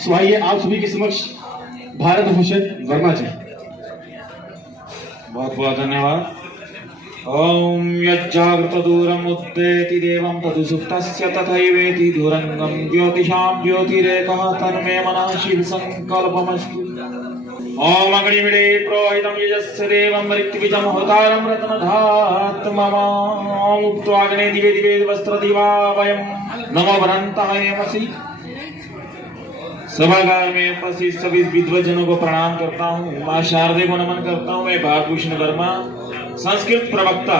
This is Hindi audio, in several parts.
सो आइए आप सभी के समक्ष भारत भूषण वर्मा जी। बहुत बहुत धन्यवाद। ओम यज्जागृत दूरम उद्वेति देवं तदु सुप्तस्य तथैवेति दूरंगम ज्योतिषां ज्योतिरेकः तन्मे मनः शिव संकल्पमस्तु। ओम अग्निमिडे प्रोहितं यजस्य देवं ऋत्विजं होतारं रत्नधात्मम। ओम उक्त्वाग्ने दिवे दिवे वस्त्रदिवा वयं नमो भरन्ताय नमसि। सभागार में उपस्थित सभी विद्वजनों को प्रणाम करता हूँ। माँ शारदे को नमन करता हूँ। मैं भागभूषण वर्मा, संस्कृत प्रवक्ता।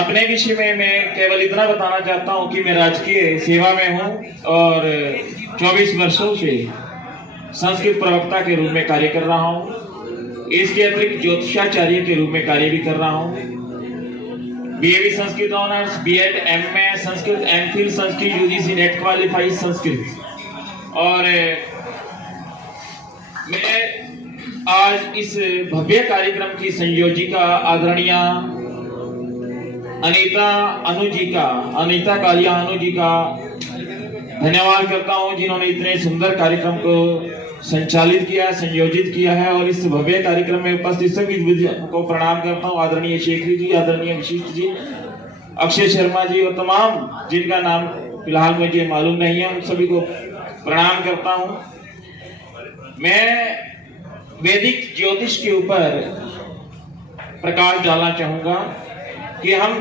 अपने विषय में मैं केवल इतना बताना चाहता हूँ कि मैं राजकीय सेवा में हूँ और 24 वर्षों से संस्कृत प्रवक्ता के रूप में कार्य कर रहा हूँ। इसके अतिरिक्त ज्योतिषाचार्य के रूप में कार्य भी कर रहा हूँ। BAV Sanskrit honours, BEd, MA Sanskrit, MPhil Sanskrit, UGC NET qualified Sanskrit. और मैं आज इस भव्य कार्यक्रम की संयोजिका आदरणीय अनीता कालिया अनु जी का धन्यवाद करता हूं, जिन्होंने इतने सुंदर कार्यक्रम को संचालित किया, संयोजित किया है। और इस भव्य कार्यक्रम में उपस्थित सभी को प्रणाम करता हूँ। आदरणीय शेखरी जी, आदरणीय विशिष्ट जी, अक्षय शर्मा जी और तमाम जिनका नाम फिलहाल मुझे मालूम नहीं है, उन सभी को प्रणाम करता हूँ। मैं वैदिक ज्योतिष के ऊपर प्रकाश डालना चाहूंगा कि हम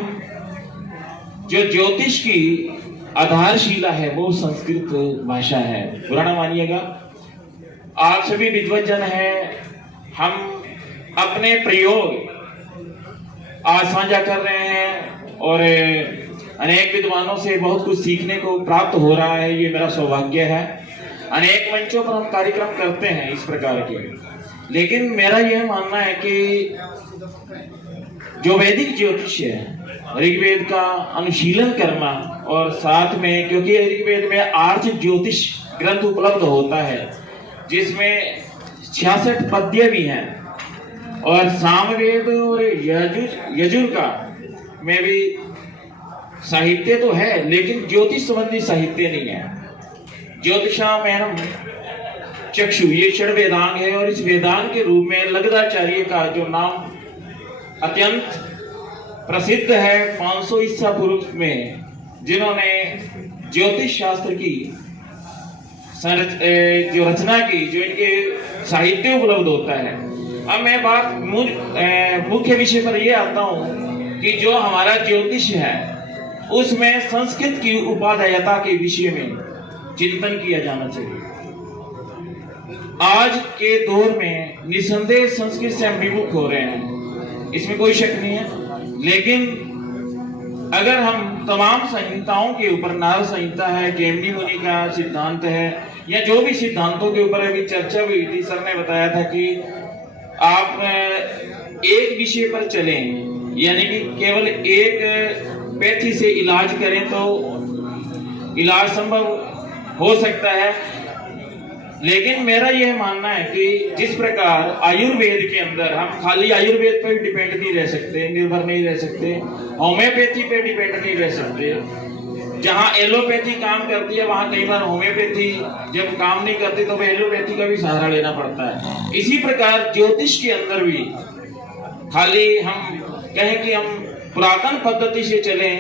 जो ज्योतिष की आधारशिला है वो संस्कृत भाषा है। बुरा ना मानिएगा, आप सभी विद्वजन हैं, हम अपने प्रयोग आज साझा कर रहे हैं और अनेक विद्वानों से बहुत कुछ सीखने को प्राप्त हो रहा है। ये मेरा सौभाग्य है। अनेक मंचों पर हम कार्यक्रम करते हैं इस प्रकार के, लेकिन मेरा यह मानना है कि जो वैदिक ज्योतिष है, ऋग्वेद का अनुशीलन करना और साथ में, क्योंकि ऋग्वेद में आर्ष ज्योतिष ग्रंथ उपलब्ध होता है जिसमें 66 पद्य भी हैं और सामवेद और यजुर का में भी साहित्य तो है, लेकिन ज्योतिष संबंधी साहित्य नहीं है। ज्योतिषामैनम चक्षु, ये षड वेदांग है और इस वेदांग के रूप में लगदाचार्य का जो नाम अत्यंत प्रसिद्ध है 500 ईसा पूर्व में, जिन्होंने ज्योतिष शास्त्र की जो रचना की, जो इनके साहित्य उपलब्ध होता है। अब मैं बात मुख्य विषय पर यह आता हूं कि जो हमारा ज्योतिष है उसमें संस्कृत की उपादेयता के विषय में चिंतन किया जाना चाहिए। आज के दौर में निसंदेह संस्कृत से हम विमुख हो रहे हैं, इसमें कोई शक नहीं है। लेकिन अगर हम तमाम संहिताओं के ऊपर, नारद संहिता है, जैमिनी मुनि का सिद्धांत है, या जो भी सिद्धांतों के ऊपर अभी चर्चा हुई थी, सर ने बताया था कि आप एक विषय पर चलें, यानी कि केवल एक पैथी से इलाज करें तो इलाज संभव हो सकता है। लेकिन मेरा यह मानना है कि जिस प्रकार आयुर्वेद के अंदर हम खाली आयुर्वेद पर डिपेंड नहीं रह सकते, निर्भर नहीं रह सकते, होम्योपैथी पे डिपेंड नहीं रह सकते। जहां एलोपैथी काम करती है वहां कई बार होम्योपैथी जब काम नहीं करती तो एलोपैथी का भी सहारा लेना पड़ता है। इसी प्रकार ज्योतिष के अंदर भी खाली हम कहें कि हम पुरातन पद्धति से चलें,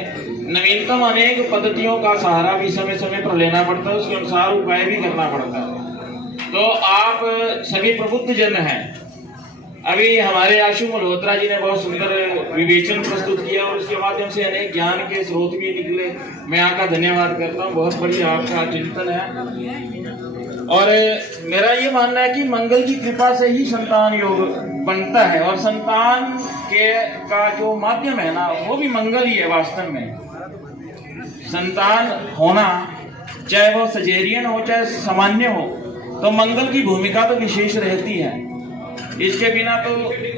नवीनतम अनेक पद्धतियों का सहारा भी समय समय पर लेना पड़ता है, उसके अनुसार उपाय भी करना पड़ता है। तो आप सभी प्रबुद्ध जन हैं। अभी हमारे आशु मल्होत्रा जी ने बहुत सुंदर विवेचन प्रस्तुत किया और उसके माध्यम से अनेक ज्ञान के स्रोत भी निकले। मैं आपका धन्यवाद करता हूँ, बहुत बढ़िया आपका चिंतन है। और मेरा ये मानना है कि मंगल की कृपा से ही संतान योग बनता है और संतान के का जो माध्यम है ना, वो भी मंगल ही है। वास्तव में संतान होना, चाहे वो सजेरियन हो चाहे सामान्य हो, तो मंगल की भूमिका तो विशेष रहती है। इसके बिना तो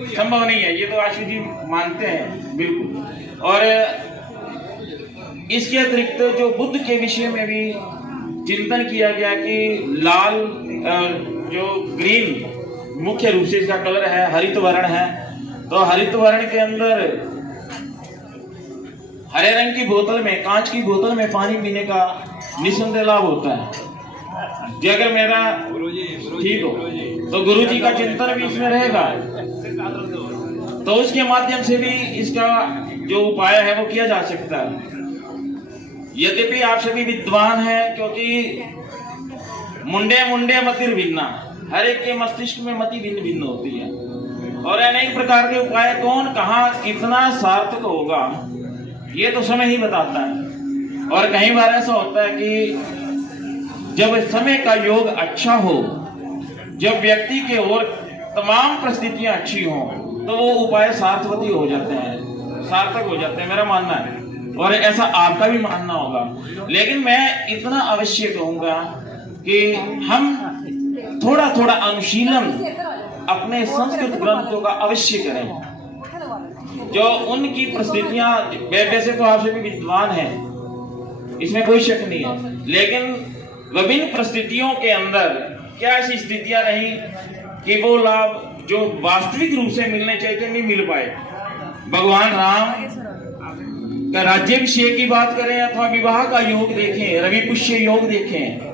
संभव नहीं है, ये तो आशु जी मानते हैं बिल्कुल। और इसके अतिरिक्त जो बुद्ध के विषय में भी चिंतन किया गया कि लाल जो ग्रीन मुख्य रूप से इसका कलर है, हरित वर्ण है, तो हरित वर्ण के अंदर हरे रंग की बोतल में, कांच की बोतल में पानी पीने का निसंदेह लाभ होता है। कि अगर मेरा ठीक हो तो गुरु जी का चिंतन भी इसमें रहेगा, तो उसके माध्यम से भी इसका जो उपाय है वो किया जा सकता है। यद्यपि आप सभी विद्वान हैं, क्योंकि मुंडे मुंडे मतिर भिन्ना, हर एक के मस्तिष्क में मति भिन्न भिन्न होती है, और अनेक प्रकार के उपाय कौन कहाँ कितना सार्थक होगा ये तो समय ही बताता है। और कई बार ऐसा होता है कि जब समय का योग अच्छा हो, जब व्यक्ति के और तमाम परिस्थितियां अच्छी हों, तो वो उपाय सार्थवती हो जाते हैं, सार्थक हो जाते हैं, मेरा मानना है, और ऐसा आपका भी मानना होगा। लेकिन मैं इतना अवश्य कहूंगा कि हम थोड़ा थोड़ा अनुशीलन अपने संस्कृत ग्रंथों का अवश्य करें। जो उनकी परिस्थितियां, वैसे तो आप सभी विद्वान हैं, इसमें कोई शक नहीं है, लेकिन विभिन्न परिस्थितियों के अंदर क्या ऐसी स्थितियां रही कि वो लाभ जो वास्तविक रूप से मिलने चाहिए नहीं मिल पाए। भगवान राम का राज्याभिषेक की बात करें अथवा विवाह का योग देखें, रवि पुष्य योग देखें,